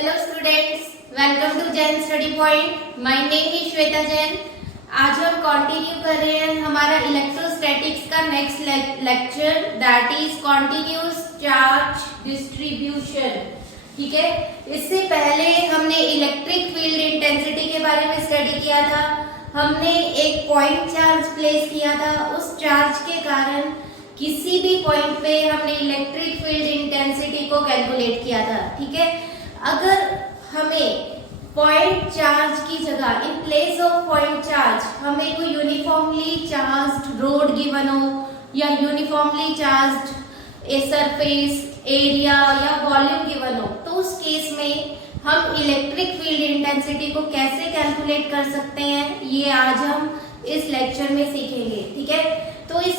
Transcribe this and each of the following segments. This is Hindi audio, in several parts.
Hello students, welcome to Jain Study Point. My name is Shweta Jain. आज हम कंटिन्यू कर रहे हैं हमारा इलेक्ट्रोस्टैटिक्स का next lecture, that is continuous charge distribution. ठीक है, इससे पहले हमने इलेक्ट्रिक फील्ड इंटेंसिटी के बारे में स्टडी किया था. हमने एक पॉइंट चार्ज प्लेस किया था. उस चार्ज के कारण किसी भी पॉइंट पे हमने इलेक्ट्रिक फील्ड इंटेंसिटी को कैलकुलेट किया था. ठीक है, अगर हमें पॉइंट चार्ज की जगह in place of point charge हमें कोई यूनिफॉर्मली चार्ज्ड रोड गिवन हो या uniformly charged a surface area या वॉल्यूम गिवन हो, तो उस केस में हम इलेक्ट्रिक फील्ड इंटेंसिटी को कैसे कैलकुलेट कर सकते हैं, ये आज हम इस लेक्चर में सीखेंगे. ठीक है, तो इस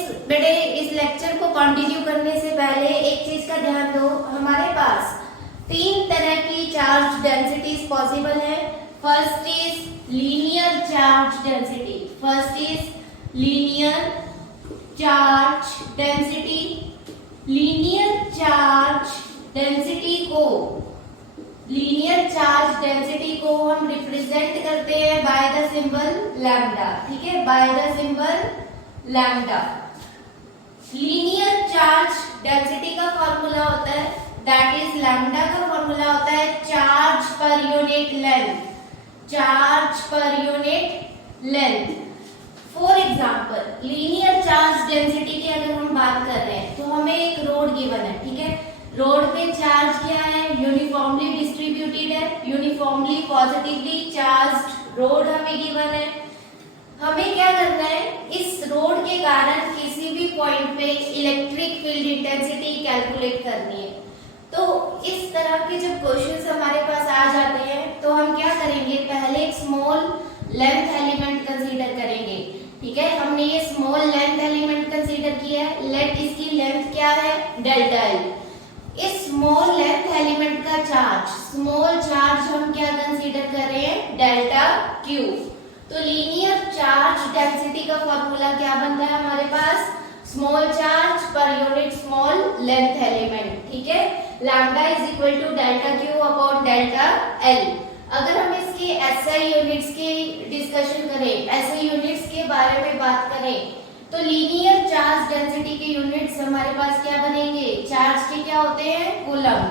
लेक्चर को कंटिन्यू करने से पहले एक चीज का ध्यान दो. हमारे पास तीन तरह की चार्ज डेंसिटीज पॉसिबल है. First is linear charge density. Linear charge density को हम रिप्रेजेंट करते हैं बाय द सिंबल लैम्डा. ठीक है, by the symbol lambda. Linear charge density का फॉर्मूला होता है, दैट इज लैम्डा का फॉर्मूला होता है चार्ज पर unit length. For example linear charge density की अगर हम बात कर रहे हैं तो हमें एक रोड गिवन है. ठीक है, रोड पे चार्ज क्या है, यूनिफॉर्मली डिस्ट्रीब्यूटेड है, यूनिफॉर्मली पॉजिटिवली चार्ज्ड रोड हमें गिवन है. हमें क्या करना है, इस रोड के कारण किसी भी पॉइंट पे इलेक्ट्रिक फील्ड इंटेंसिटी कैलकुलेट करनी है. तो इस तरह के जब क्वेश्चंस हमारे पास आ जाते हैं तो हम क्या करेंगे, पहले एक स्मॉल लेंथ एलिमेंट कंसीडर करेंगे. ठीक है, हमने ये स्मॉल लेंथ एलिमेंट कंसीडर किया है. लेट इसकी लेंथ क्या है, डेल्टा एल. इस स्मॉल लेंथ एलिमेंट का चार्ज, स्मॉल चार्ज हम क्या कंसीडर कर रहे हैं, डेल्टा क्यू. तो लीनियर चार्ज डेंसिटी का फॉर्मूला क्या बन रहा है हमारे पास, स्मॉल चार्ज पर यूनिट स्मॉल लेंथ एलिमेंट. ठीक है, lambda is equal to delta Q upon delta L. अगर हम इसके एसआई यूनिट्स की डिस्कशन करें, एसआई यूनिट्स के बारे में बात करें, तो लीनियर चार्ज डेंसिटी के यूनिट्स हमारे पास क्या बनेंगे, चार्ज के क्या होते हैं, कूलम,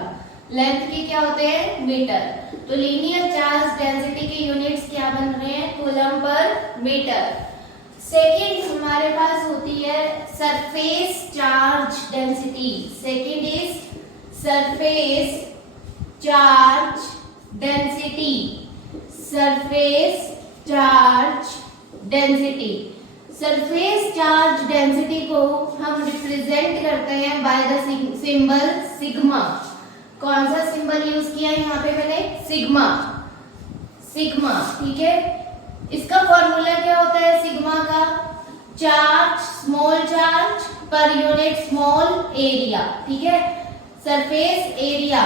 लेंथ के क्या होते हैं, मीटर. तो लीनियर चार्ज डेंसिटी के यूनिट्स क्या बन रहे हैं, कूलम पर मीटर. सेकेंड हमारे पास होती है surface charge density. Second is surface charge density. Surface charge density को हम रिप्रेजेंट करते हैं बाय द सिंबल सिग्मा. कौन सा सिंबल यूज किया है यहाँ पे मैंने, सिग्मा. ठीक है, इसका फॉर्मूला क्या होता है सिग्मा का, चार्ज स्मॉल चार्ज पर यूनिट स्मॉल एरिया. ठीक है, सरफेस एरिया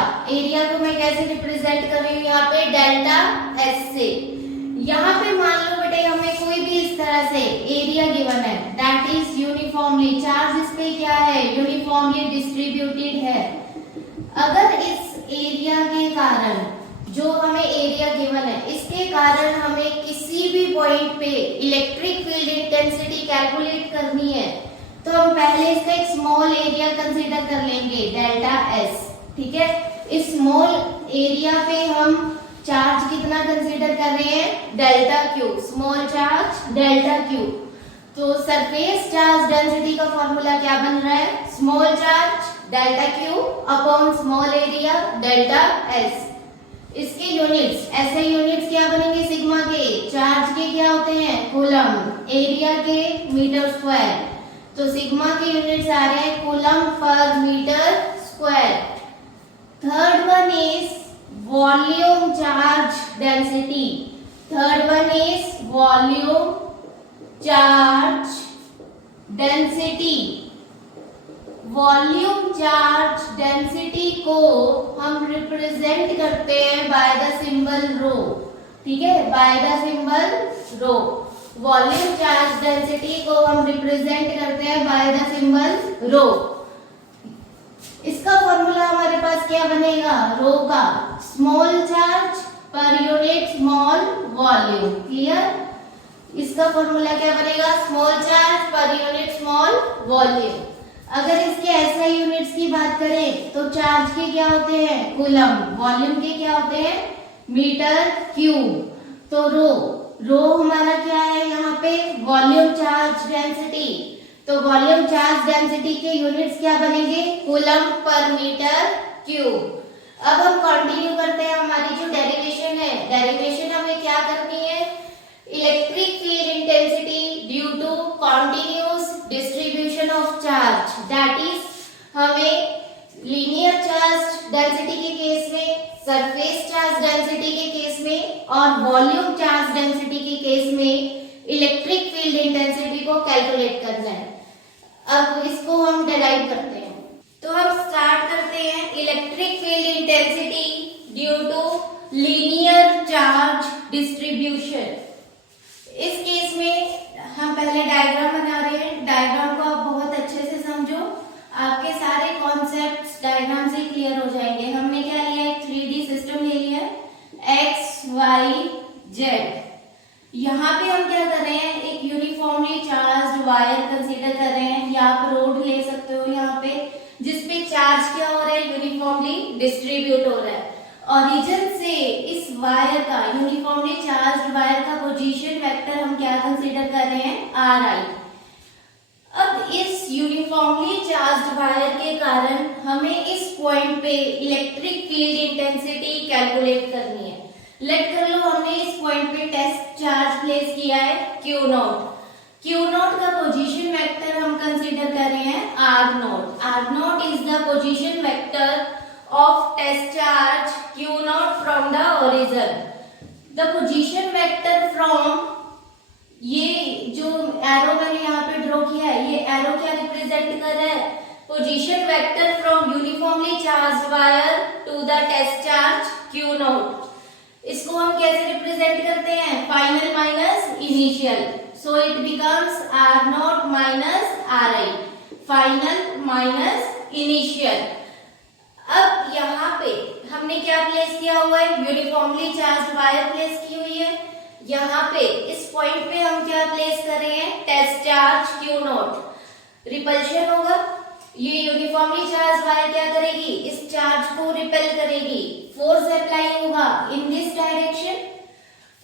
को मैं कैसे रिप्रेजेंट कर रही हूँ यहाँ पे, डेल्टा एस से. यहाँ पे मान लो बेटे हमें कोई भी इस तरह से एरिया गिवन है, दैट इज यूनिफॉर्मली चार्ज इस पे क्या है, यूनिफॉर्मली डिस्ट्रीब्यूटेड है. अगर इस एरिया के कारण, जो हमें एरिया गिवन है, इसके कारण हमें किसी भी पॉइंट पे इलेक्ट्रिक फील्ड इंटेंसिटी कैलकुलेट करनी है, तो हम पहले इसका एक स्मॉल एरिया कंसीडर कर लेंगे, डेल्टा एस. ठीक है, इस स्मॉल एरिया पे हम चार्ज कितना कंसीडर कर रहे हैं, delta Q, small charge delta Q. तो सरफेस चार्ज डेंसिटी का फॉर्मूला क्या बन रहा है, small charge delta Q upon small area delta S. इसके यूनिट्स, ऐसे यूनिट्स क्या बनेंगे सिग्मा के, चार्ज के क्या होते हैं, कूलम, एरिया के मीटर स्क्वायर. तो सिग्मा के यूनिट्स आ रहे हैं coulomb per metre square. Third one is volume charge density. Volume charge density को हम रिप्रेजेंट करते हैं बाय द सिंबल रो. ठीक है, by the symbol rho. Volume charge density को हम रिप्रेजेंट करते हैं बाय द सिंबल रो. इसका फॉर्मूला हमारे पास क्या बनेगा, रो का स्मॉल चार्ज पर यूनिट स्मॉल वॉल्यूम। क्लियर। इसका फॉर्मूला क्या बनेगा, स्मॉल चार्ज पर यूनिट स्मॉल वॉल्यूम। अगर इसके ऐसे यूनिट्स की बात करें तो चार्ज के क्या होते हैं, कूलम, वॉल्यूम के क्या होते हैं, मीटर क्यूब। तो रो हमारा क्या है यहाँ पे, वॉल्यूम चार्ज डेंसिटी। तो वॉल्यूम चार्ज डेंसिटी के यूनिट्स क्या बनेंगे, कूलम पर मीटर क्यूब। अब हम कंटिन्यू करते हैं, हमारी जो डेरिवेशन है, डेरिवेशन हमें क्या करनी है, electric field intensity due to continuous distribution of charge, that is हमें लीनियर चार्ज डेंसिटी के केस में, सरफेस चार्ज डेंसिटी के केस में और वॉल्यूम चार्ज डेंसिटी के केस में इलेक्ट्रिक फील्ड इंटेंसिटी को कैलकुलेट करना है। अब इसको हम डिराइव करते हैं। तो हम स्टार्ट करते हैं, electric field intensity due to linear charge distribution. इस केस में हम पहले डायग्राम बना रहे हैं, डायग्राम को आप बहुत अच्छे से समझो, आपके सारे कॉन्सेप्ट्स डायग्राम से क्लियर हो जाएंगे। हमने क्या लिया, एक 3D सिस्टम ले लिया है, एक्स वाई जेड। यहाँ पे हम क्या कर रहे हैं, एक यूनिफॉर्मली चार्ज वायर कंसीडर कर रहे हैं, या आप रोड ले सकते हो यहाँ पे, जिसपे चार्ज क्या हो रहा है, यूनिफॉर्मली डिस्ट्रीब्यूट हो रहा है। ओरिजिन से इस वायर का, यूनिफॉर्मली चार्ज वायर का पोजीशन वेक्टर हम क्या कंसीडर कर रहे हैं, आर आई। अब इस यूनिफॉर्मली चार्ज वायर के कारण हमें इस पॉइंट पे इलेक्ट्रिक फील्ड इंटेंसिटी कैलकुलेट करनी है। लेट कर लो हमने इस पॉइंट पे टेस्ट चार्ज प्लेस किया है Q नॉट। Q नॉट का पोजीशन वेक्टर हम कंसीडर कर रहे हैं R naught. R naught is the position vector of test charge Q naught from the origin. The position vector from, ये जो एरो मैंने यहाँ पे ड्रॉ किया है, ये एरो क्या रिप्रेजेंट कर रहा है, position vector from uniformly charge wire to the test charge Q naught. इसको हम कैसे रिप्रेजेंट करते हैं, final minus initial, so it becomes R naught minus R I, final minus initial. अब यहाँ पे हमने क्या प्लेस किया हुआ है, यूनिफॉर्मली चार्ज वायर प्लेस की हुई है। यहाँ पे इस पॉइंट पे हम क्या प्लेस कर रहे हैं, test charge Q naught. Repulsion होगा, ये यूनिफॉर्मली चार्ज वायर क्या करेगी, इस चार्ज को रिपेल करेगी, फोर्स अप्लाई होगा in this direction.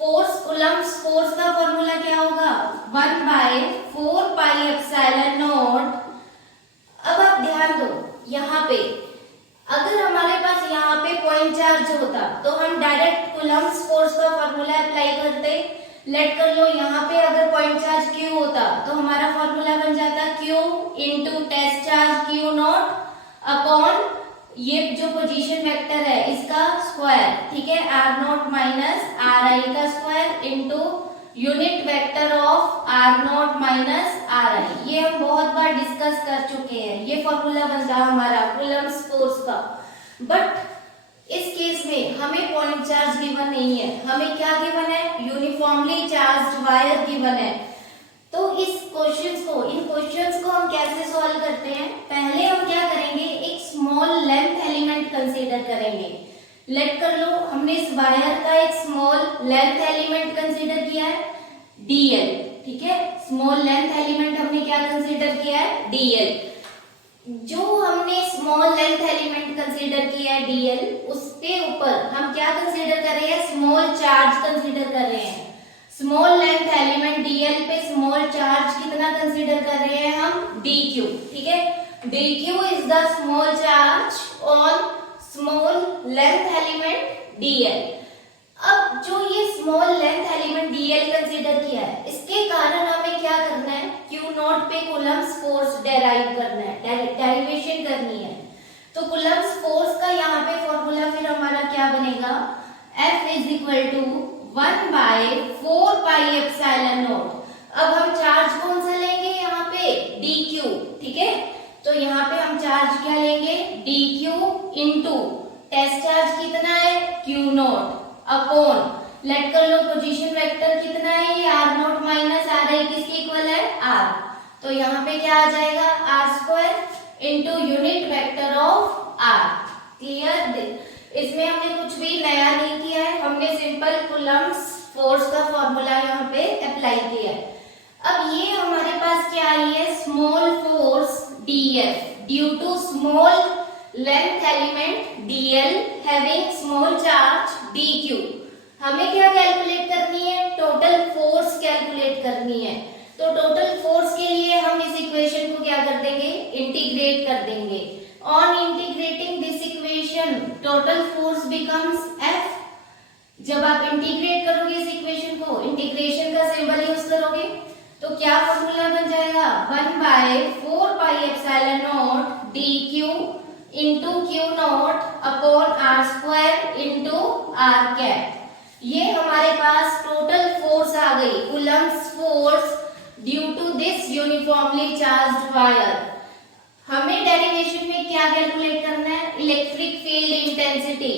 Force, Coulomb's force का फॉर्मूला क्या होगा, 1/4 पाई एप्सिलॉन नॉट। अब आप ध्यान दो, यहाँ पे अगर हमारे पास यहाँ पे पॉइंट चार्ज होता तो हम डायरेक्ट कूलम्ब्स फोर्स का फॉर्मूला अप्लाई करते। लेट कर लो यहाँ पे अगर पॉइंट चार्ज Q होता तो हमारा फॉर्मूला बन जाता Q into test charge Q naught upon ये जो पोजीशन वेक्टर है इसका स्क्वायर, ठीक है, R naught minus R I का square into unit vector of R naught minus R I. ये हम बहुत बार डिस्कस कर चुके हैं, ये फॉर्मूला बनता है हमारा कूलम्ब्स फोर्स का। बट इस केस में हमें पॉइंट चार्ज गिवन नहीं है, हमें क्या गिवन है, यूनिफॉर्मली चार्ज वायर गिवन है। तो इन क्वेश्चंस को हम कैसे सॉल्व करते हैं, पहले हम क्या करेंगे, एक स्मॉल लेंथ एलिमेंट कंसीडर करेंगे। लेट कर लो हमने इस वायर का एक स्मॉल लेंथ एलिमेंट कंसीडर किया है dl, ठीक है, स्मॉल लेंथ एलिमेंट हमने क्या कंसीडर किया है, dl। जो हमने स्मॉल लेंथ एलिमेंट कंसीडर किया है dl, उसके ऊपर हम क्या कंसीडर कर रहे हैं, स्मॉल चार्ज कंसीडर कर रहे हैं। स्मॉल लेंथ एलिमेंट dl पे स्मॉल चार्ज कितना कंसीडर कर रहे हैं हम, dq, ठीक है, dq is the small charge on small length element dl। अब जो ये small length element dl consider किया है, इसके कारण हमें क्या करना है, Q नॉट पे कूलम्ब्स फोर्स डेराइव करना है, डेरिवेशन करनी है। तो कूलम्ब्स फोर्स का यहाँ पे फॉर्मूला फिर हमारा क्या बनेगा, F is equal to 1/4 pi epsilon naught. अब हम चार्ज कौन सा लेंगे यहाँ पे, dq, ठीक है, तो यहाँ पे हम चार्ज क्या लेंगे, dq इंटू टेस्ट चार्ज कितना है, Q नॉट अपॉन, लेट कर लो पोजीशन वेक्टर कितना है, ये R नॉट माइनस आर आई किसके इक्वल है, R। तो यहाँ पे क्या आ जाएगा, R square into unit vector of r. Clear? इसमें हमने कुछ भी नया नहीं किया है, हमने सिंपल कूलम्ब्स फोर्स का फॉर्मूला यहाँ पे अप्लाई किया है। अब ये हमारे पास क्या आई है, small force dF due to small length element dl having small charge dq। हमें क्या कैलकुलेट करनी है, टोटल फोर्स कैलकुलेट करनी है। तो टोटल फोर्स के लिए हम इस इक्वेशन को क्या कर देंगे, इंटीग्रेट कर देंगे। On integrating this equation total force becomes F। जब आप इंटीग्रेट करोगे इस इक्वेशन को, इंटीग्रेशन का सिंबल यूज करोगे, तो क्या फॉर्मूला बन जाएगा, 1/4πε0 dq into Q naught upon are square into are cap. ये हमारे पास टोटल फोर्स आ गई, Coulomb's force due to this uniformly charged wire. हमें डेरिवेशन में क्या कैलकुलेट करना है, electric field intensity.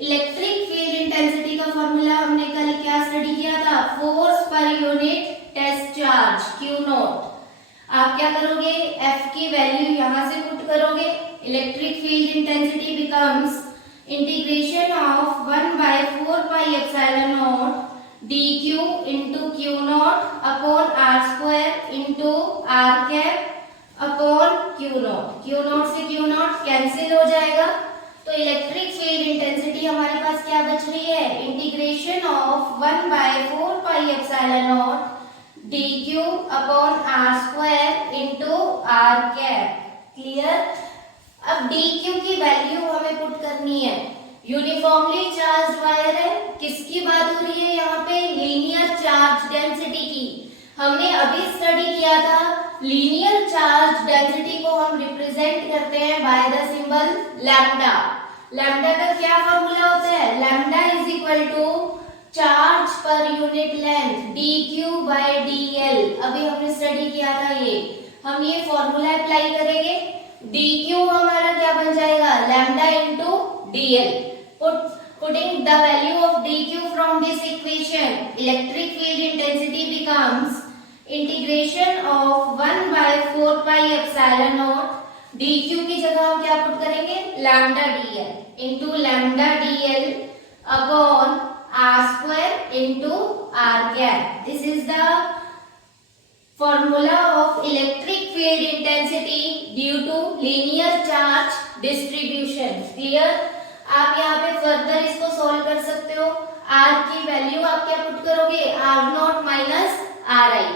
Electric field intensity का फॉर्मूला हमने कल क्या स्टडी किया था, फोर्स पर unit test charge Q naught. आप क्या करोगे, F की वैल्यू यहां से पुट करोगे, electric field intensity becomes integration of 1/4πε0 dq into Q naught upon are square into are cap upon Q naught. Q naught से क्यू नॉट कैंसिल हो जाएगा, तो इलेक्ट्रिक फील्ड इंटेंसिटी हमारे पास क्या बच रही है, integration of 1/4πε0 dq upon are square into are cap. Clear? अब dq की वैल्यू हमें पुट करनी है, यूनिफॉर्मली चार्ज वायर है, किसकी बात हो रही है यहाँ पे, लीनियर चार्ज डेंसिटी की। हमने अभी स्टडी किया था लीनियर चार्ज डेंसिटी को हम रिप्रेजेंट करते हैं by the symbol lambda. Lambda का क्या फॉर्मूला होता है, lambda is equal to charge पर यूनिट लेंथ dq/dl। अभी हमने स्टडी किया था ये, हम ये फॉर्मूला अप्लाई करेंगे, dq हमारा क्या बन जाएगा, lambda into dl। Putting the value of dq from this equation, electric field intensity becomes integration of 1/4πε0 dq की जगह हम क्या पुट करेंगे, lambda dl into lambda dl upon r square into r cap। This is the formula of electric field intensity due to linear charge distribution। Clear? आप यहाँ पे फर्दर इसको सॉल्व कर सकते हो। r की वैल्यू आप क्या पुट करोगे, r0 माइनस ri।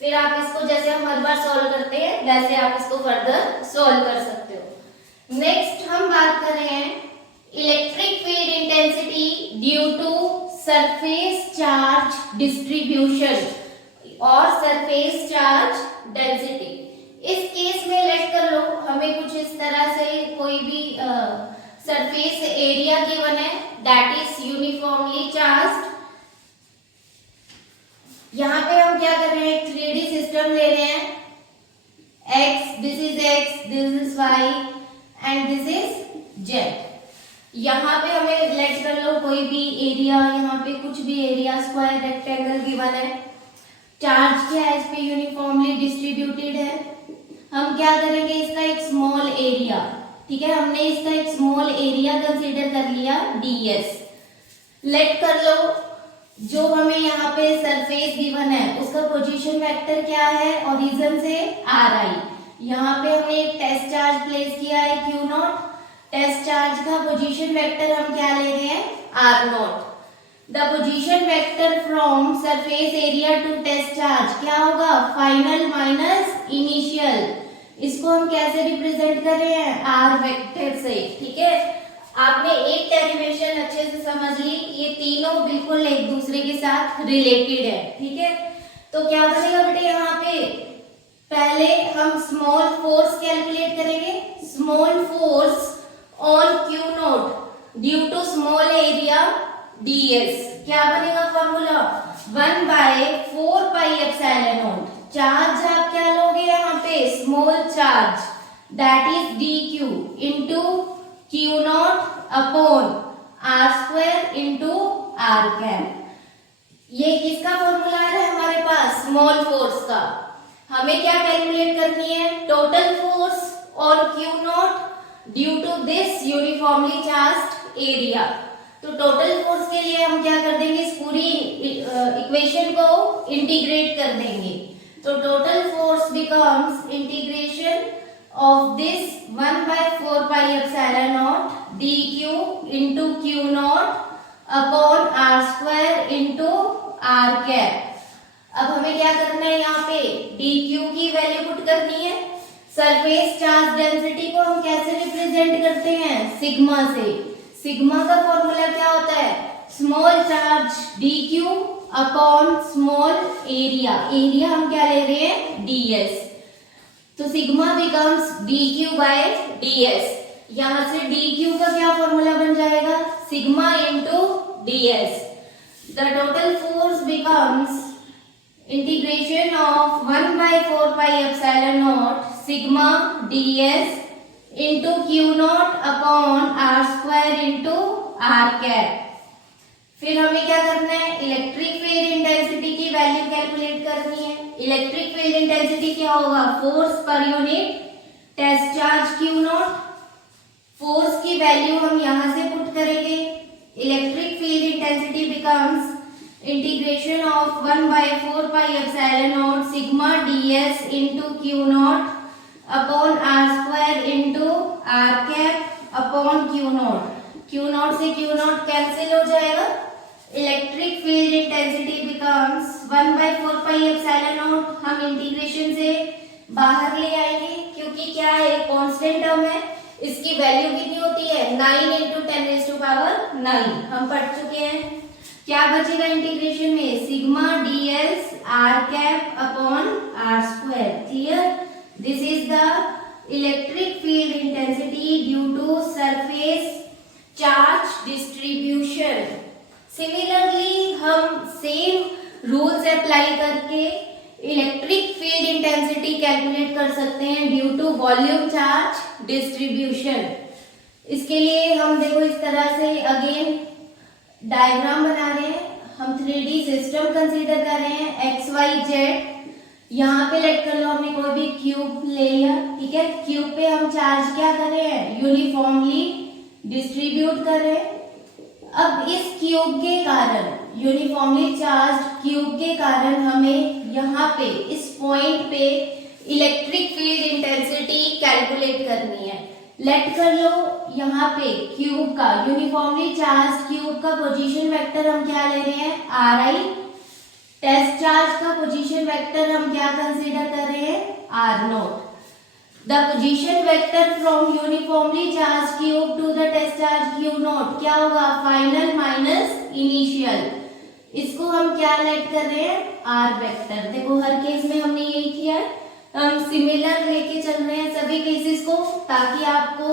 फिर आप इसको जैसे हम हर बार सॉल्व करते हैं वैसे आप इसको फर्दर सॉल्व कर सकते हो। नेक्स्ट हम बात कर रहे हैं electric field intensity due to surface charge distribution और सरफेस चार्ज डेंसिटी। इस केस में लेट कर लो, हमें कुछ इस तरह से कोई भी सरफेस एरिया गिवन है दैट इज यूनिफॉर्मली चार्ज्ड। यहाँ पे हम क्या कर रहे हैं, 3D सिस्टम ले रहे हैं, x, this is y and this is z। यहाँ पे हमें लेट कर लो कोई भी एरिया, यहाँ पे कुछ भी एरिया स्क्वायर रेक्टेंगल गिवन है, चार्ज क्या है इस पे, यूनिफॉर्मली डिस्ट्रीब्यूटेड है। हम क्या करेंगे, इसका एक स्मॉल एरिया, ठीक है, हमने इसका एक स्मॉल एरिया कंसीडर कर लिया ds। लेट कर लो जो हमें यहाँ पे सरफेस गिवन है उसका पोजीशन वेक्टर क्या है, ओरिजिन से ri। यहाँ पे हमने एक टेस्ट चार्ज प्लेस किया है q0, टेस्ट चार्ज का पोजीशन वेक्टर हम क्या ले रहे हैं, r0। The position vector from surface area to test charge क्या होगा, फाइनल माइनस इनिशियल। इसको हम कैसे रिप्रेजेंट कर रहे हैं, r वेक्टर से। ठीक है, आपने एक डेरिवेशन अच्छे से समझ ली, ये तीनों बिल्कुल एक दूसरे के साथ रिलेटेड है। ठीक है, तो क्या बनेगा बेटे, यहाँ पे पहले हम स्मॉल फोर्स कैलकुलेट करेंगे, small force on q naught due to small area ds। क्या बनेगा फॉर्मूला, 1/4πε0। चार्ज आप क्या लोगे यहाँ पे, small charge that is dq into Q naught upon are square into are cap. ये किसका फॉर्मूला है हमारे पास, स्मॉल फोर्स का। हमें क्या कैलकुलेट करनी है, total force on Q naught due to this uniformly charged area. तो टोटल फोर्स के लिए हम क्या कर देंगे, इस पूरी इक्वेशन को इंटीग्रेट कर देंगे. तो total force becomes integration of this 1/4 pi epsilon naught dq into q naught upon r square into r cap. अब हमें क्या करना है, यहाँ पे dq की वैल्यू पुट करनी है. सरफेस चार्ज डेंसिटी को हम कैसे रिप्रेजेंट करते हैं, सिग्मा से. सिग्मा का फॉर्मूला क्या होता है, small charge dq upon small area. Area हम क्या ले रहे हैं, ds. तो sigma becomes dq by ds. यहां से dq का क्या फॉर्मूला बन जाएगा, sigma into ds. The total force becomes integration of 1/4 pi epsilon naught sigma ds into Q naught upon are square into are cap. फिर हमें क्या करना है, इलेक्ट्रिक फील्ड इंटेंसिटी की वैल्यू कैलकुलेट करनी है. इलेक्ट्रिक फील्ड इंटेंसिटी क्या होगा, फोर्स पर unit test charge Q naught. Force की वैल्यू हम यहां से पुट करेंगे. Electric field intensity becomes integration of 1/4 pi epsilon naught sigma ds into Q naught upon are square into are cap upon Q naught. Q naught से क्यू नॉट कैंसिल हो जाएगा. Electric field intensity becomes 1/4 pi epsilon naught. हम इंटीग्रेशन से बाहर ले आएंगे क्योंकि क्या है, कांस्टेंट टर्म है. इसकी वैल्यू कितनी होती है, 9 इंटू 10⁹9. हम पढ़ चुके हैं. क्या बचेगा इंटीग्रेशन में, sigma ds r cap upon are square. Clear. This is the electric field intensity due to surface charge distribution. Similarly, हम सेम रूल्स अप्लाई करके इलेक्ट्रिक फील्ड इंटेंसिटी कैलकुलेट कर सकते हैं due to volume charge distribution. इसके लिए हम देखो इस तरह से अगेन डायग्राम बना रहे हैं. हम 3D सिस्टम कंसीडर कर रहे हैं, एक्स वाई जेड. यहाँ पे लेट कर लो, हमने कोई भी क्यूब ले लिया. ठीक है, क्यूब पे हम चार्ज क्या कर रहे हैं, यूनिफॉर्मली डिस्ट्रीब्यूट कर रहे हैं. अब इस क्यूब के कारण, यूनिफॉर्मली चार्ज क्यूब के कारण हमें यहाँ पे इस पॉइंट पे इलेक्ट्रिक फील्ड इंटेंसिटी कैलकुलेट करनी है. लेट कर लो यहाँ पे क्यूब का, यूनिफॉर्मली चार्ज क्यूब का पोजीशन वेक्टर हम क्या ले रहे हैं, आर आई. टेस्ट चार्ज का पोजीशन वेक्टर हम क्या कंसीडर कर रहे हैं, r naught. The position vector from uniformly charge cube to the test charge q naught क्या होगा, फाइनल माइनस इनिशियल. इसको हम क्या लेट कर रहे हैं, आर वेक्टर. देखो हर केस में हमने यही किया है. हम सिमिलर लेके चल रहे हैं सभी केसेस को ताकि आपको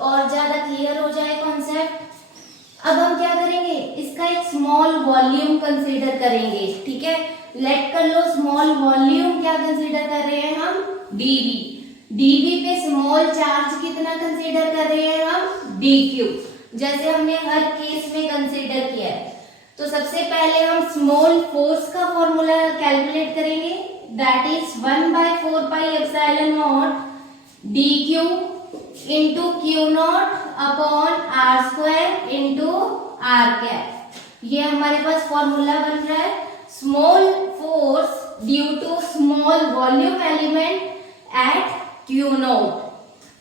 और ज्यादा क्लियर हो जाए कॉन्सेप्ट. अब हम क्या करेंगे, इसका एक स्मॉल वॉल्यूम कंसीडर करेंगे. ठीक है, लेट कर लो स्मॉल वॉल्यूम क्या कंसीडर कर रहे हैं हम, dv. dv पे स्मॉल चार्ज कितना कंसीडर कर रहे हैं हम, dq. जैसे हमने हर केस में कंसीडर किया है. तो सबसे पहले हम स्मॉल फोर्स का फॉर्मूला कैलकुलेट करेंगे. That is 1/4 pi epsilon naught dq into Q naught upon are square into are cap. ये हमारे पास फॉर्मूला बन रहा है. Small force due to small volume element at q naught.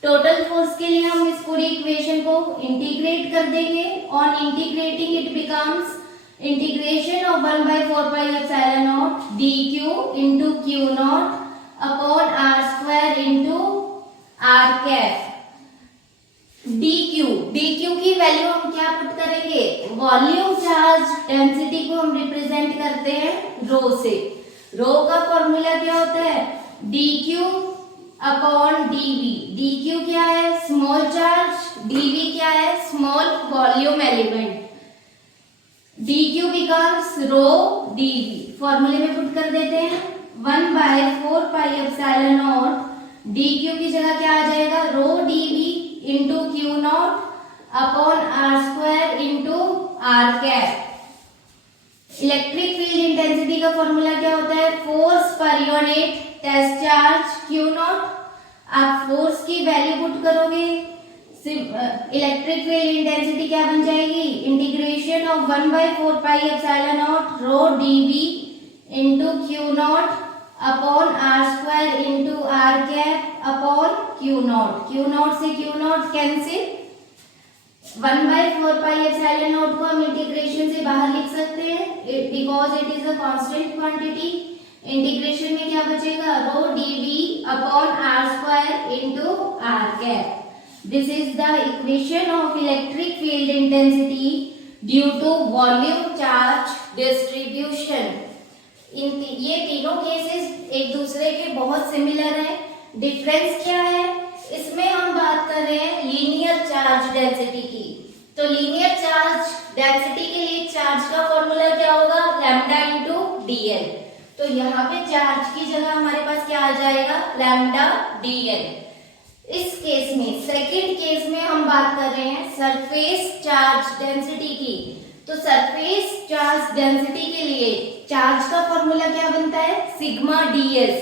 Total force के लिए हम इस पूरी इक्वेशन को इंटीग्रेट कर देंगे. On integrating it becomes integration of 1/4 pi epsilon naught dq into Q naught upon are square into are cap. dq की वैल्यू हम क्या पुट करेंगे, वॉल्यूम चार्ज डेंसिटी को हम रिप्रेजेंट करते हैं रो से. रो का फॉर्मूला क्या होता है, dq अपॉन dv. dq क्या है, स्मॉल चार्ज. dv क्या है, small volume element. dq becomes rho dv. फॉर्मूले में पुट कर देते हैं 1/4 pi epsilon naught dq की जगह क्या आ जाएगा, rho dv into Q naught upon are square into are cap. Electric field intensity का फॉर्मूला क्या होता है, फोर्स पर unit test charge Q naught आप फोर्स की वैल्यू पुट करोगे, इलेक्ट्रिक फील्ड इंटेंसिटी क्या बन जाएगी, integration of 1/4πε0 rho dV into Q naught upon are square into are cap upon Q naught, Q naught से क्यू नॉट कैंसिल, 1/4πε0 को हम इंटीग्रेशन से बाहर लिख सकते हैं because it is a constant quantity. Integration में क्या बचेगा, rho dV upon are square into are cap. This is the equation of electric field intensity due to volume charge distribution. ये तीनों केसेस एक दूसरे के बहुत सिमिलर हैं। डिफरेंस क्या है, इसमें हम बात कर रहे हैं लीनियर चार्ज डेंसिटी की। तो लीनियर चार्ज डेंसिटी के लिए चार्ज का फॉर्मूला क्या होगा, लैम्डा इंटू dl। तो यहाँ पे चार्ज की जगह हमारे पास क्या आ जाएगा, लैम्डा dl। इस केस में, सेकंड केस में हम बात कर रहे हैं सरफेस चार्ज डेंसिटी की। तो सरफेस चार्ज डेंसिटी के लिए चार्ज का फॉर्मूला क्या बनता है, सिग्मा ds।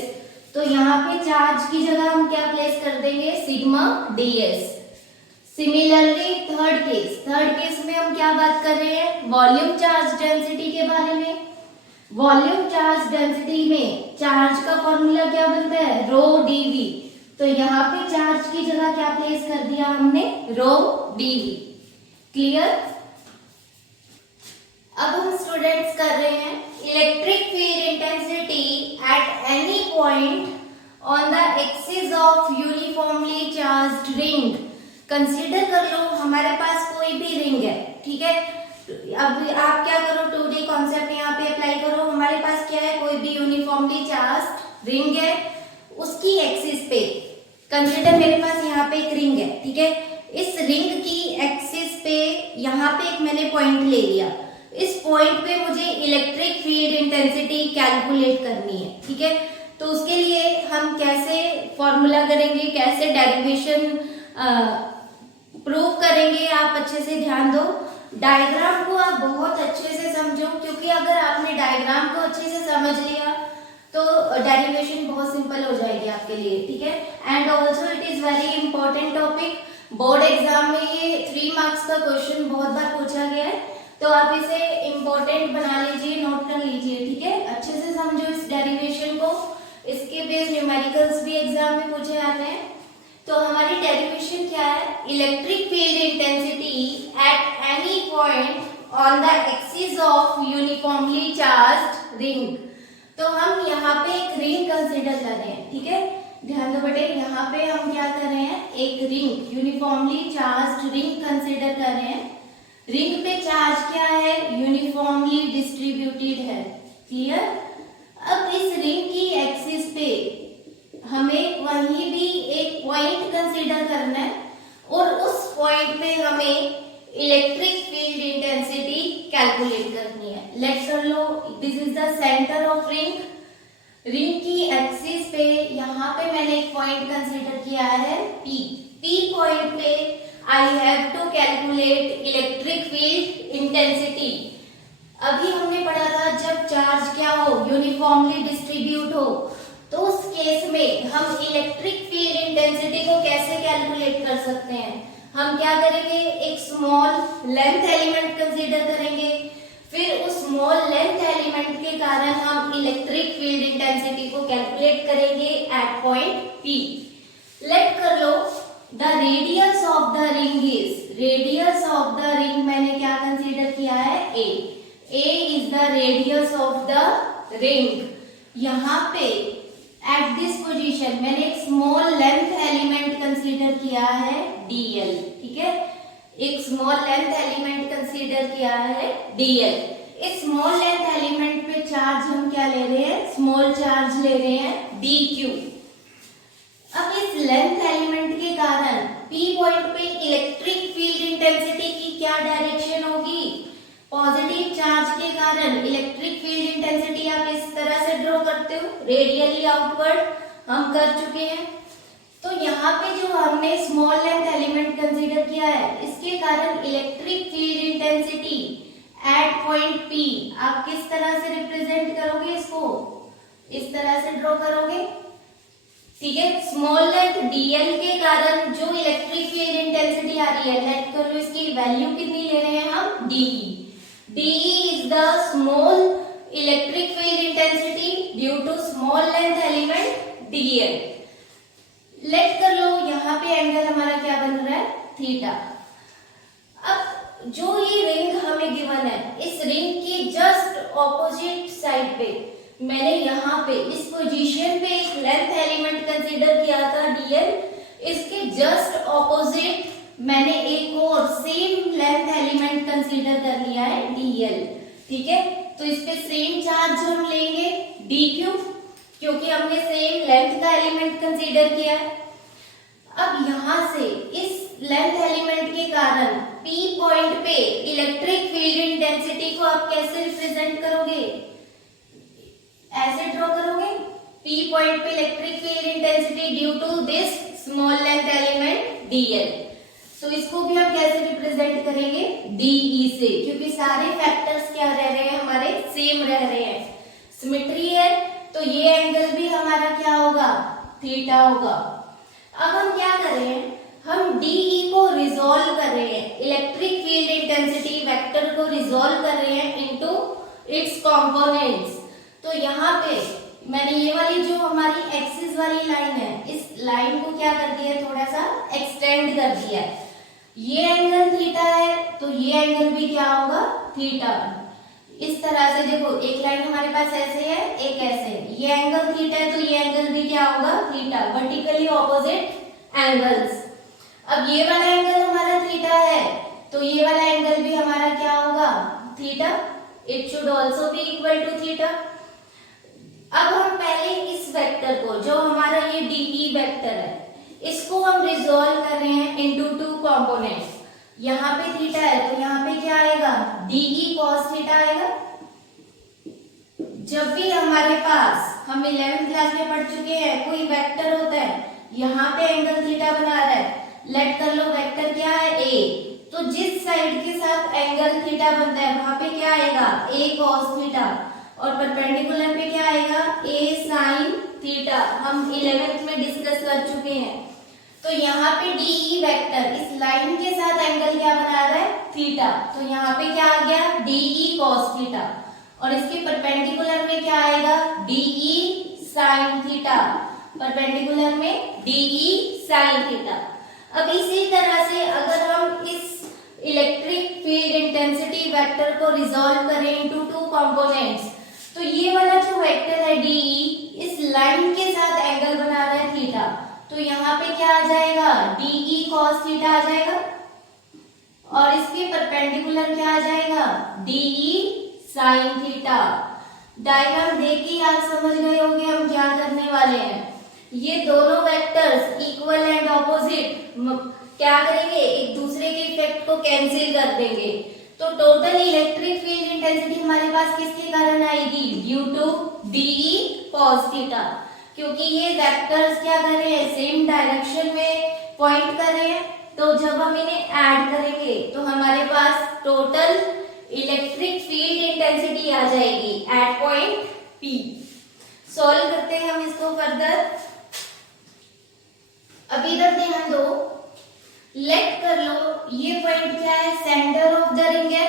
तो यहाँ पे चार्ज की जगह हम क्या प्लेस कर देंगे, sigma ds। Similarly third case में हम क्या बात कर रहे हैं, वॉल्यूम चार्ज डेंसिटी के बारे में। वॉल्यूम चार्ज डेंसिटी में चार्ज का फॉर्मूला क्या बनता है, रो dV। तो यहाँ पे चार्ज की जगह क्या प्लेस कर दिया हमने, रो dV। क्लियर। अब हम स्टूडेंट्स कर रहे हैं electric field intensity at any point on the axis of uniformly charged ring. Consider कर लो हमारे पास कोई भी रिंग है, ठीक है। अब आप क्या करो, 2D कॉन्सेप्ट यहाँ पे अप्लाई करो। हमारे पास क्या है, कोई भी यूनिफॉर्मली चार्ज्ड रिंग है, उसकी एक्सिस पे कंसीडर मेरे पास यहाँ पे एक रिंग है, ठीक है। इस रिंग की एक्सिस पे यहाँ पे एक मैंने पॉइंट ले लिया। इस पॉइंट पे मुझे इलेक्ट्रिक फील्ड इंटेंसिटी कैलकुलेट करनी है, ठीक है। तो उसके लिए हम कैसे फॉर्मूला करेंगे, कैसे डेरिवेशन प्रूव करेंगे, आप अच्छे से ध्यान दो। डायग्राम को आप बहुत अच्छे से समझो, क्योंकि अगर आपने डायग्राम को अच्छे से समझ लिया तो डेरिवेशन बहुत सिंपल हो जाएगी आपके लिए, ठीक है। And also it is very important topic. Board exam में ये 3 मार्क्स का क्वेश्चन बहुत बार पूछा गया है, तो आप इसे इंपॉर्टेंट बना लीजिए, नोट कर लीजिए, ठीक है। अच्छे से समझो इस डेरिवेशन को। इसके बेस्ड न्यूमेरिकल्स भी एग्जाम में पूछे जाते हैं। तो हमारी डेरिवेशन क्या है, electric field intensity at any point on the axis of uniformly charged ring. तो हम यहाँ पे एक रिंग कंसीडर कर रहे हैं, ठीक है। ध्यान दो बेटे, यहाँ पे हम क्या कर रहे हैं, एक ring, uniformly charged ring consider कर रहे हैं। रिंग पे चार्ज क्या है, यूनिफॉर्मली डिस्ट्रीब्यूटेड है, क्लियर। अब इस रिंग की एक्सिस पे हमें वहीं भी एक पॉइंट कंसीडर करना है और उस पॉइंट पे हमें इलेक्ट्रिक फील्ड इंटेंसिटी कैलकुलेट करनी है। लेट्स कर लो, this is the centre of ring. Ring की एक्सिस पे यहाँ पे मैंने एक पॉइंट कंसीडर किया है P। P पॉइंट पे I have to calculate electric field intensity. अभी हमने पढ़ा था जब चार्ज क्या हो, यूनिफॉर्मली डिस्ट्रीब्यूट हो, तो उस केस में हम इलेक्ट्रिक फील्ड इंटेंसिटी को कैसे कैलकुलेट कर सकते हैं। हम क्या करेंगे, एक स्मॉल लेंथ एलिमेंट कंसीडर करेंगे, फिर उस स्मॉल लेंथ एलिमेंट के कारण हम इलेक्ट्रिक फील्ड इंटेंसिटी को कैलकुलेट करेंगे एट पॉइंट P। लेट कर लो the radius of the ring is, radius of the ring मैंने क्या कंसीडर किया है, A is the radius of the ring. यहाँ पे एट दिस पोजीशन मैंने एक स्मॉल लेंथ एलिमेंट कंसीडर किया है dl, ठीक है। एक स्मॉल लेंथ एलिमेंट कंसीडर किया है dl। इस स्मॉल लेंथ एलिमेंट पे चार्ज हम क्या ले रहे हैं, स्मॉल चार्ज ले रहे हैं dq। अब इस लेंथ एलिमेंट के कारण P पॉइंट पे इलेक्ट्रिक फील्ड इंटेंसिटी की क्या डायरेक्शन होगी, पॉजिटिव चार्ज के कारण इलेक्ट्रिक फील्ड इंटेंसिटी आप इस तरह से ड्रॉ करते हो, रेडियली आउटवर्ड हम कर चुके हैं। तो यहाँ पे जो हमने स्मॉल लेंथ एलिमेंट कंसीडर किया है, इसके कारण electric field intensity eight point P आप किस तरह से रिप्रेजेंट करोगे, इसको इस तरह से ड्रॉ करोगे। ठीक है। स्मॉल लेंथ dl के कारण जो इलेक्ट्रिक फील्ड इंटेंसिटी आ रही है, लेट कर लो इसकी वैल्यू कितनी ले रहे हैं हम, de। de is the small electric field intensity due to small length element dl। Let कर लो यहाँ पे एंगल हमारा क्या बन रहा है, थीटा। अब जो ये रिंग हमें गिवन है, इस रिंग की जस्ट ऑपोजिट साइड पे मैंने यहाँ पे इस पोजीशन पे एक लेंथ एलिमेंट कंसीडर किया था dl। इसके जस्ट ऑपोजिट मैंने एक और सेम लेंथ एलिमेंट कंसीडर कर लिया है dl। ठीक है, तो इस पे सेम चार्ज हम लेंगे dq, क्योंकि हमने सेम लेंथ का एलिमेंट कंसीडर किया है। अब यहाँ से इस लेंथ एलिमेंट के कारण p पॉइंट पे इलेक्ट्रिक फील्ड इंटेंसिटी को आप कैसे रिप्रेजेंट करोगे, ऐसे ड्रॉ करोगे, p पॉइंट पे electric field intensity due to this small length element dl। तो इसको भी हम कैसे रिप्रेजेंट करेंगे, de से, क्योंकि सारे फैक्टर्स क्या रह रहे हैं, हमारे सेम रह रहे हैं, सिमेट्री है, तो ये एंगल भी हमारा क्या होगा, थीटा होगा। अब हम क्या कर रहे हैं, हम de को रिजॉल्व कर रहे हैं, इलेक्ट्रिक फील्ड इंटेंसिटी वेक्टर को रिजॉल्व कर रहे हैं इनटू इट्स कंपोनेंट्स। तो यहाँ पे मैंने ये वाली जो हमारी एक्सिस वाली लाइन है, इस लाइन को क्या कर दिया है, थोड़ा सा एक्सटेंड कर दिया है। ये एंगल थीटा है, तो ये एंगल भी क्या होगा, थीटा। इस तरह से देखो, एक लाइन हमारे पास ऐसे है, एक ऐसे, ये एंगल थीटा है, तो ये एंगल भी क्या होगा, थीटा, वर्टिकली ऑपोजिट एंगल्स। अब ये वाला एंगल हमारा थीटा है, तो ये वाला एंगल भी हमारा क्या होगा, theta. It should also be equal to theta. अब हम पहले इस वेक्टर को, जो हमारा ये de वेक्टर है, इसको हम रिजॉल्व कर रहे हैं इनटू टू कंपोनेंट्स। यहाँ पे थीटा है, तो यहाँ पे क्या आएगा, de cos थीटा आएगा। जब भी हमारे पास, हम 11th क्लास में पढ़ चुके हैं, कोई वेक्टर होता है, यहाँ पे एंगल थीटा बना रहा है, लेट कर लो वेक्टर क्या है, a, तो जिस साइड के साथ एंगल थीटा बनता है वहां पे क्या आएगा, a cos थीटा, और परपेंडिकुलर पे क्या आएगा, a sin थीटा। हम 11th में डिस्कस कर चुके हैं। तो यहाँ पे de वेक्टर इस लाइन के साथ एंगल क्या बना रहा है, थीटा, तो यहाँ पे क्या आ गया, de cos थीटा, और इसके परपेंडिकुलर में क्या आएगा, de sin थीटा, परपेंडिकुलर में de sin थीटा। अब इसी तरह से अगर हम इस इलेक्ट्रिक फील्ड इंटेंसिटी वेक्टर को रिजॉल्व करें इनटू टू कंपोनेंट्स, तो ये वाला जो वेक्टर है de, इस लाइन के साथ एंगल बना रहा है थीटा, तो यहाँ पे क्या आ जाएगा, de cos थीटा आ जाएगा, और इसके परपेंडिकुलर क्या आ जाएगा, de sin थीटा। डायग्राम देख के आप समझ गए होंगे हम क्या करने वाले हैं। ये दोनों वेक्टर्स इक्वल एंड ऑपोजिट क्या करेंगे, एक दूसरे के इफेक्ट को कैंसिल कर देंगे। तो टोटल इलेक्ट्रिक फील्ड इंटेंसिटी हमारे पास किसके कारण आएगी, due to de cos theta, क्योंकि ये वेक्टर्स क्या कर रहे हैं, सेम डायरेक्शन में पॉइंट कर रहे हैं। तो जब हम इन्हें ऐड करेंगे तो हमारे पास टोटल इलेक्ट्रिक फील्ड इंटेंसिटी आ जाएगी एट पॉइंट P। सॉल्व करते हैं हम इसको फर्दर। अब इधर ध्यान दो, लेट कर लो ये पॉइंट क्या है, सेंटर ऑफ द रिंग है।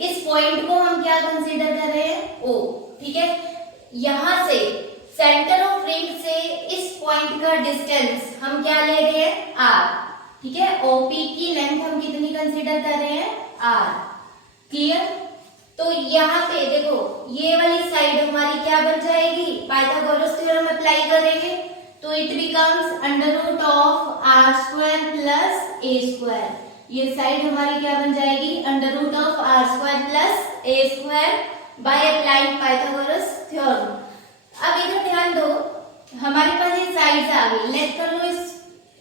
इस पॉइंट को हम क्या कंसीडर कर रहे हैं, O। ठीक है, यहां से सेंटर ऑफ रिंग से इस पॉइंट का डिस्टेंस हम क्या ले रहे हैं, R। ठीक है, OP की लेंथ हम कितनी कंसीडर कर रहे हैं, R। क्लियर। तो यहाँ पे देखो, ये वाली साइड हमारी क्या बन जाएगी, पाइथागोरस थ्योरम अप्लाई करेंगे, तो it becomes under root of r square plus a square. ये साइड हमारी क्या बन जाएगी, under root of r square plus a square by applying Pythagoras theorem. अब इधर ध्यान दो, हमारे पास ये साइड्स आ गई। लेट कर लो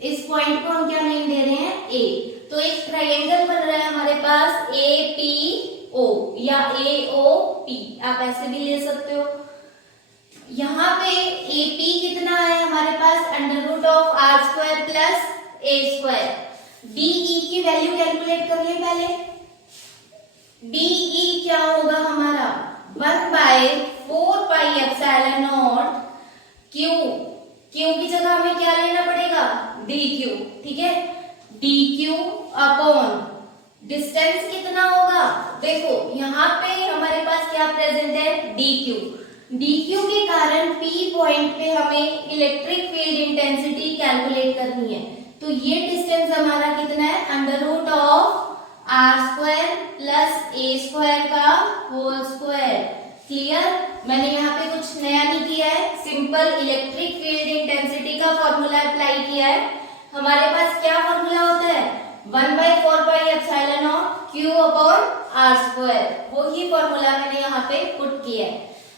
इस पॉइंट को हम क्या नेम दे रहे हैं, a। तो एक ट्रायंगल बन रहा है हमारे पास APO या AOP, आप ऐसे भी ले सकते हो। यहाँ पे AP कितना है हमारे पास, under root of r square plus a square. DE की वैल्यू कैलकुलेट करिए पहले। DE क्या होगा हमारा, 1/4 pi epsilon naught Q। Q की जगह हमें dq, ठीक है, dq अपॉन डिस्टेंस कितना होगा, देखो यहाँ पे हमारे पास क्या प्रेजेंट है, dq, dq के कारण p पॉइंट पे हमें इलेक्ट्रिक फील्ड इंटेंसिटी कैलकुलेट करनी है। तो ये डिस्टेंस हमारा कितना है, under root of are square plus A square का होल स्क्वायर। क्लियर, मैंने यहाँ पे कुछ नया नहीं किया है, सिंपल इलेक्ट्रिक फील्ड इंटेंसिटी का फॉर्मूला अप्लाई किया है। हमारे पास क्या फॉर्मूला होता है, 1/4πε0 q अपॉन आर स्क्वायर, वो ही फॉर्मूला मैंने यहाँ पे पुट किया है।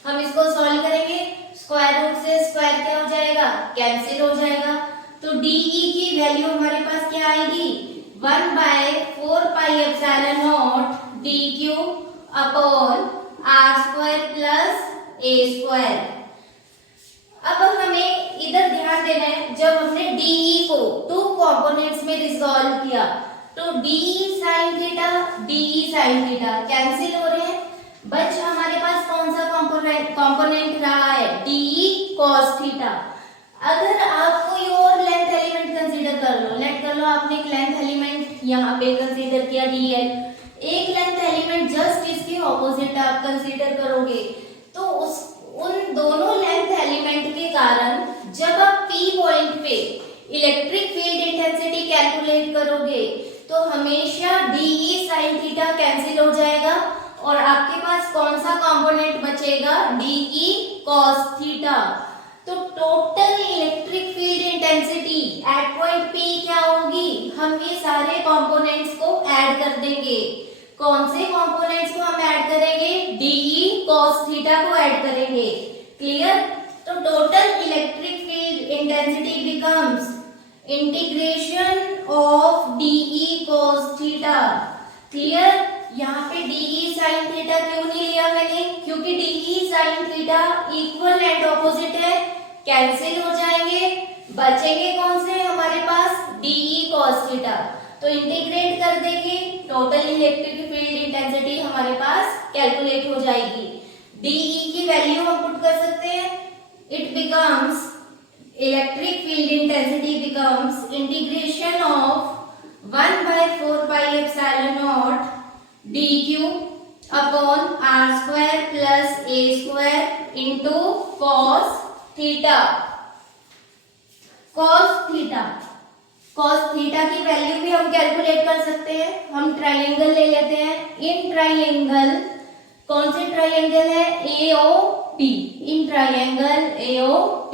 हम इसको सॉल्व करेंगे, स्क्वायर रूट से स्क्वायर क्या हो जाएगा, कैंसिल हो जाएगा। तो dE की वैल्यू हमारे पास क्या आएगी, 1/4πε0 dq upon are square plus A square. अब हमें इधर ध्यान देना है, जब हमने dE को टू कंपोनेंट्स में रिजॉल्व किया तो dE sin theta dE sin theta cancel हो रहे हैं, बच हमारे पास कौन सा कंपोनेंट रहा है, dE cos थीटा। अगर आप कोई और लेंथ एलिमेंट कंसीडर कर लो, लेट कर लो आपने एक लेंथ एलिमेंट यहाँ पे कंसीडर किया dl, एक लेंथ एलिमेंट जस्ट इसके ऑपोजिट आप कंसीडर करोगे, तो उन दोनों लेंथ एलिमेंट के कारण जब आप p पॉइंट पे इलेक्ट्रिक फील्ड इंटेंसिटी कैलकुलेट करोगे तो हमेशा dE sin थीटा कैंसिल हो जाएगा और आपके पास कौन सा कंपोनेंट बचेगा, dE cos थीटा। तो total electric field intensity eight point P क्या होगी, हम ये सारे कंपोनेंट्स को ऐड कर देंगे। कौन से कंपोनेंट्स को हम ऐड करेंगे, dE cos थीटा को ऐड करेंगे। क्लियर, तो total electric field intensity becomes integration of dE cos theta. Clear, यहाँ पे dE sin थीटा क्यों नहीं लिया मैंने, क्योंकि dE sin theta equal and opposite है, कैंसिल हो जाएंगे, बचेंगे कौन से हमारे पास, dE cos थीटा। तो इंटीग्रेट कर देंगे, टोटल इलेक्ट्रिक फील्ड इंटेंसिटी हमारे पास कैलकुलेट हो जाएगी। dE की वैल्यू हम पुट कर सकते हैं, it becomes electric field intensity becomes integration of 1/4πε0 dq upon are square plus A square into cos theta. cos theta की वैल्यू भी हम कैलकुलेट कर सकते हैं। हम ट्राइंगल ले लेते हैं, इन ट्राइंगल कौन से ट्राइंगल है, AOP, in triangle AOP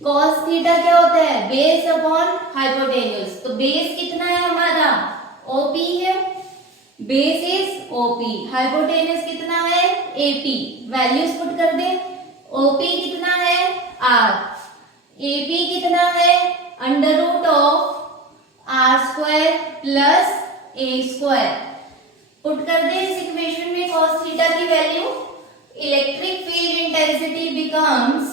cos theta क्या होता है, बेस अपॉन हाइपोटेन्यूज। तो बेस कितना है हमारा, OP है, बेस इज OP, हाइपोटेन्यूज कितना है, AP। वैल्यूज पुट कर दे, OP कितना है R, AP कितना है under root of are square plus A square. Put कर दे इस इक्वेशन में cos थीटा की value, electric field intensity becomes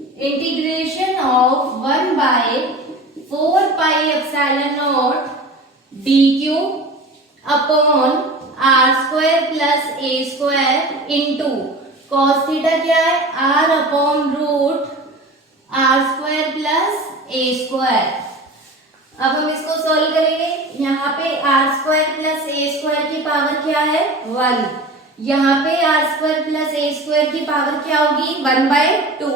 integration of 1/4πε0 dq upon are square plus A square into cos theta क्या है, r upon root R square plus ए स्क्वायर। अब हम इसको सॉल्व करेंगे, यहाँ पे आर स्क्वायर प्लस ए स्क्वायर की पावर क्या है, 1, यहाँ पे आर स्क्वायर प्लस ए स्क्वायर की पावर क्या होगी, 1/2।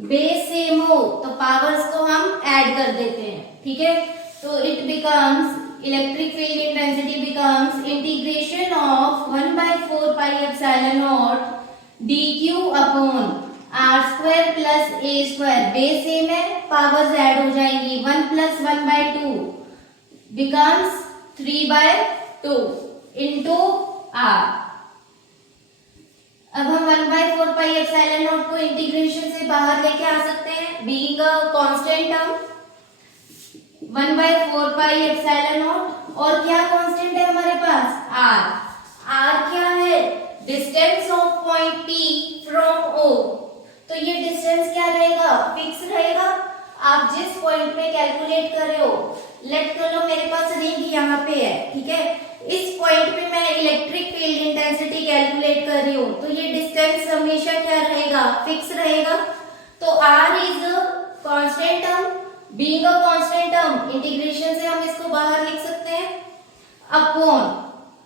बेस सेम हो तो पावर्स को हम ऐड कर देते हैं, ठीक है। तो it becomes electric field intensity becomes integration of 1/4πε0 dq upon are square plus A square, base same है, पावर्स ऐड हो जाएंगी, 1 + 1/2 बिकम्स 3/2 इंटू आर। अब हम 1/4πε0 को इंटीग्रेशन से बाहर लेके आ सकते हैं, बीइंग अ कांस्टेंट टर्म 1/4πε0 और क्या कांस्टेंट है हमारे पास, r क्या है, distance of point P from O। तो ये डिस्टेंस क्या रहेगा, फिक्स रहेगा। आप जिस पॉइंट पे कैलकुलेट कर रहे हो, लेट कर लो मेरे पास रिंग यहाँ पे है, ठीक है, इस पॉइंट पे मैं इलेक्ट्रिक फील्ड इंटेंसिटी कैलकुलेट कर रही हूँ, तो ये डिस्टेंस हमेशा क्या रहेगा, फिक्स रहेगा। तो r is constant term, being a constant term, integration से हम इसको बाहर लिख सकते हैं अपॉन,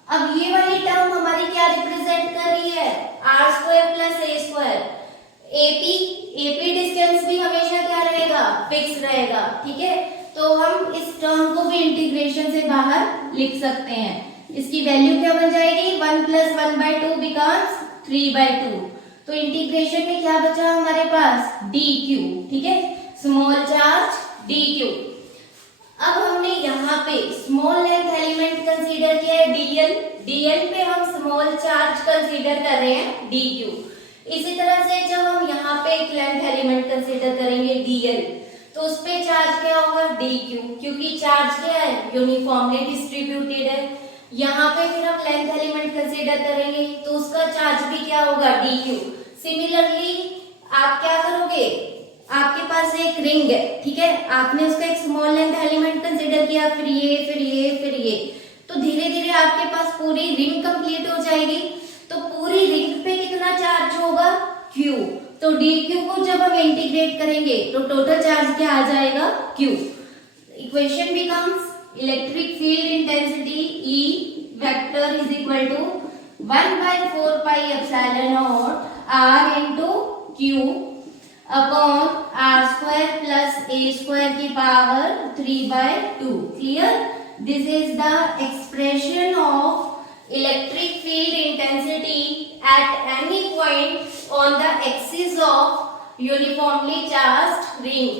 अब ये वाली टर्म हमारी क्या रिप्रेजेंट कर रही है, आर स्क्वायर प्लस ए स्क्वायर। एपी डिस्टेंस भी हमेशा क्या रहेगा, फिक्स रहेगा, ठीक है। तो हम इस टर्म को भी इंटीग्रेशन से बाहर लिख सकते हैं। इसकी वैल्यू क्या बन जाएगी, 1 + 1/2 बिकम्स 3/2। तो इंटीग्रेशन में क्या बचा हमारे पास, dq, ठीक है, स्मॉल चार्ज dq। अब हमने यहाँ पे स्मॉल लेंथ एलिमेंट कंसीडर किया है dl पे हम स्मॉल चार्ज कंसीडर कर रहे हैं dq। इसी तरह से जब हम यहाँ पे एक लेंथ एलिमेंट कंसीडर करेंगे dl, तो उस पे चार्ज क्या होगा, dq, क्योंकि चार्ज क्या है, यूनिफॉर्मली डिस्ट्रीब्यूटेड है। यहाँ पे फिर हम लेंथ एलिमेंट कंसीडर करेंगे तो उसका चार्ज भी क्या होगा, dq। सिमिलरली आप क्या करोगे, आपके पास एक रिंग है, ठीक है, आपने उसका एक स्मॉल लेंथ एलिमेंट कंसीडर किया, फिर ये फिर ये फिर ये, तो धीरे धीरे आपके पास पूरी रिंग कंप्लीट हो जाएगी। तो पूरी रिंग पे कितना चार्ज होगा, q। तो dq को जब हम इंटीग्रेट करेंगे तो टोटल चार्ज क्या आ जाएगा, q। Equation becomes electric field intensity E vector is equal to 1/4 pi epsilon naught r into q upon are square plus A square की power 3/2। Clear, this is the expression of electric field intensity at any point on the axis of uniformly charged ring.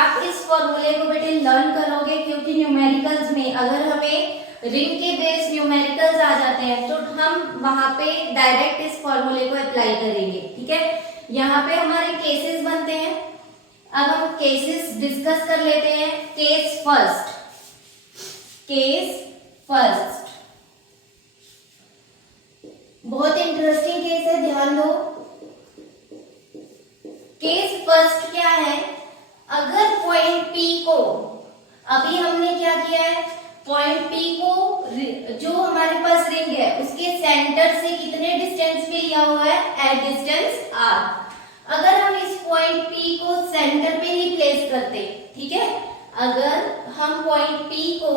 आप इस फॉर्मूले को बेटे लर्न करोगे, क्योंकि न्यूमेरिकल्स में अगर हमें रिंग के बेस न्यूमेरिकल्स आ जाते हैं तो हम वहां पे डायरेक्ट इस फॉर्मूले को अप्लाई करेंगे, ठीक है। यहाँ पे हमारे केसेस बनते हैं, अब हम केसेस डिस्कस कर लेते हैं। केस फर्स्ट बहुत इंटरेस्टिंग केस है, ध्यान दो। केस फर्स्ट क्या है, अगर पॉइंट P को, अभी हमने क्या किया है, पॉइंट P को जो हमारे पास रिंग है उसके सेंटर से कितने डिस्टेंस पे लिया हुआ है, एट डिस्टेंस r। अगर हम इस पॉइंट P को सेंटर पे ही प्लेस करते, ठीक है, अगर हम पॉइंट P को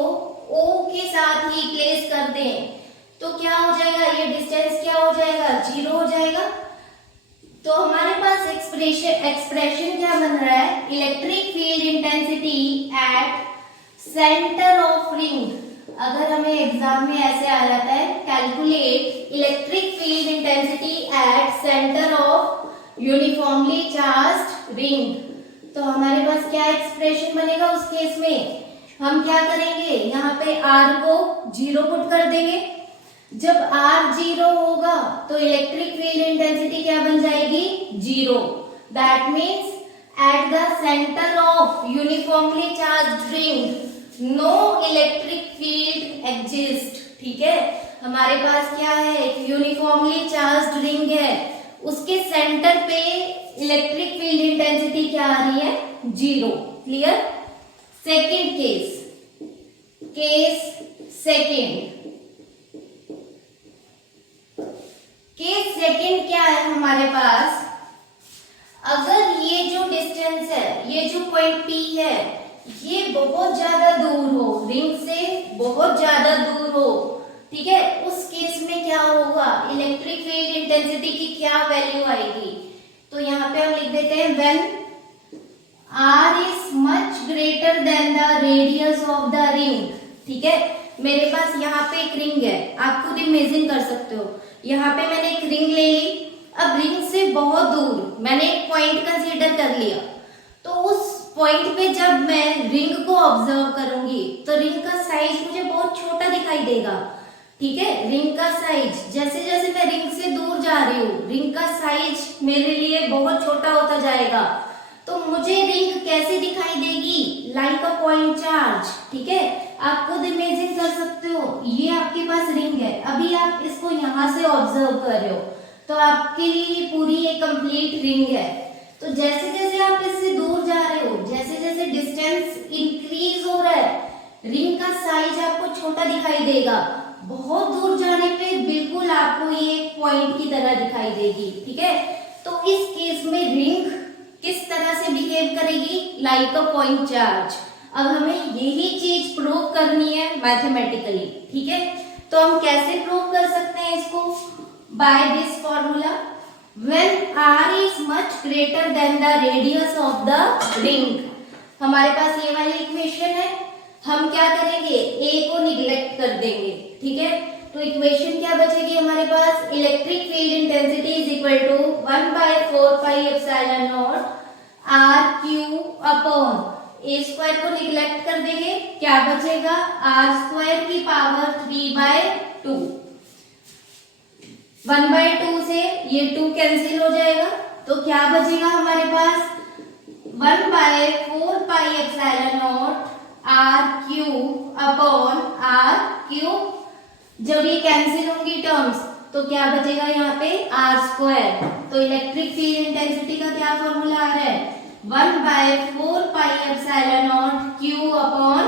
O के साथ ही प्लेस कर दें तो क्या हो जाएगा, ये डिस्टेंस क्या हो जाएगा, 0 हो जाएगा। तो हमारे पास एक्सप्रेशन क्या बन रहा है, electric field intensity at centre of ring. अगर हमें एग्जाम में ऐसे आ जाता है, calculate electric field intensity at centre of uniformly charged ring, तो हमारे पास क्या एक्सप्रेशन बनेगा उस केस में, हम क्या करेंगे, यहाँ पे r को 0 पुट कर देंगे। जब r 0 होगा तो इलेक्ट्रिक फील्ड इंटेंसिटी क्या बन जाएगी, 0। That means at the centre of uniformly charged ring no electric field exist, ठीक है। हमारे पास क्या है, एक यूनिफॉर्मली चार्ज्ड रिंग है, उसके सेंटर पे इलेक्ट्रिक फील्ड इंटेंसिटी क्या आ रही है, 0। क्लियर। सेकंड केस सेकंड क्या है हमारे पास, अगर ये जो डिस्टेंस है, ये जो पॉइंट P है, ये बहुत ज्यादा दूर हो, रिंग से बहुत ज्यादा दूर हो, ठीक है, उस केस में क्या होगा, इलेक्ट्रिक फील्ड इंटेंसिटी की क्या वैल्यू आएगी। तो यहाँ पे हम लिख देते हैं when r is much greater than the radius of the ring, ठीक है। मेरे पास यहाँ पे एक रिंग है, आप खुद इमेजिन कर सकते हो, यहाँ पे मैंने एक रिंग ले ली, अब रिंग से बहुत दूर मैंने एक पॉइंट कंसीडर कर लिया, तो उस पॉइंट पे जब मैं रिंग को ऑब्जर्व करूंगी तो रिंग का साइज मुझे बहुत छोटा दिखाई देगा, ठीक है। रिंग का साइज, जैसे जैसे मैं रिंग से दूर जा रही हूँ, रिंग का साइज मेरे लिए बहुत छोटा होता जाएगा, तो मुझे रिंग कैसे दिखाई देगी, लाइक अ पॉइंट चार्ज, ठीक है। आप खुद इमेजिन कर सकते हो, ये आपके पास रिंग है, अभी आप इसको यहाँ से ऑब्जर्व कर रहे हो, तो आपके लिए पूरी एक कंप्लीट रिंग है। तो जैसे जैसे आप इससे दूर जा रहे हो, जैसे जैसे डिस्टेंस इंक्रीज हो रहा है, रिंग का साइज आपको छोटा दिखाई देगा, बहुत दूर जाने पे बिल्कुल आपको ये पॉइंट की तरह दिखाई देगी, ठीक है। तो इस केस में रिंग किस तरह से बिहेव करेगी, लाइक अ पॉइंट चार्ज। अब हमें यही चीज प्रूव करनी है मैथमेटिकली, ठीक है। तो हम कैसे प्रूव कर सकते हैं इसको, by this formula, when r is much greater than the radius of the ring. हमारे पास ये वाली इक्वेशन है, हम क्या करेंगे, a को निग्लेक्ट कर देंगे, ठीक है। तो इक्वेशन क्या बचेगी हमारे पास, electric field intensity is equal to 1/4 pi epsilon naught r Q upon a square को निग्लेक्ट कर देंगे, क्या बचेगा, r स्क्वायर की पावर 3/2। 1/2 से ये 2 कैंसिल हो जाएगा, तो क्या बचेगा हमारे पास 1/4 pi epsilon naught r cube upon r cube. जब ये कैंसिल होंगी टर्म्स तो क्या बचेगा यहाँ पे r स्क्वायर। तो इलेक्ट्रिक फील्ड इंटेंसिटी का क्या फॉर्मूला आ रहा है, 1/4 pi epsilon not Q upon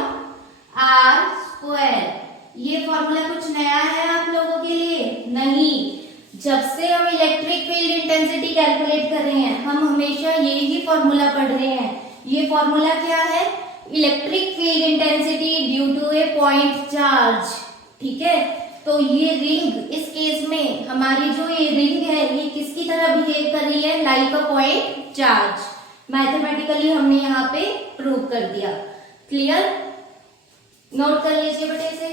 r square. ये फॉर्मूला कुछ नया है आप लोगों के लिए नहीं, जब से हम इलेक्ट्रिक फील्ड इंटेंसिटी कैलकुलेट कर रहे हैं हम हमेशा यही फॉर्मूला पढ़ रहे हैं। ये फॉर्मूला क्या है, electric field intensity due to a point charge, ठीक है। तो ये रिंग, इस केस में हमारी जो ये रिंग है ये किसकी तरह बिहेव कर रही है, like a point charge. Mathematically हमने यहाँ पे प्रूव कर दिया। क्लियर, नोट कर लीजिए बेटे इसे।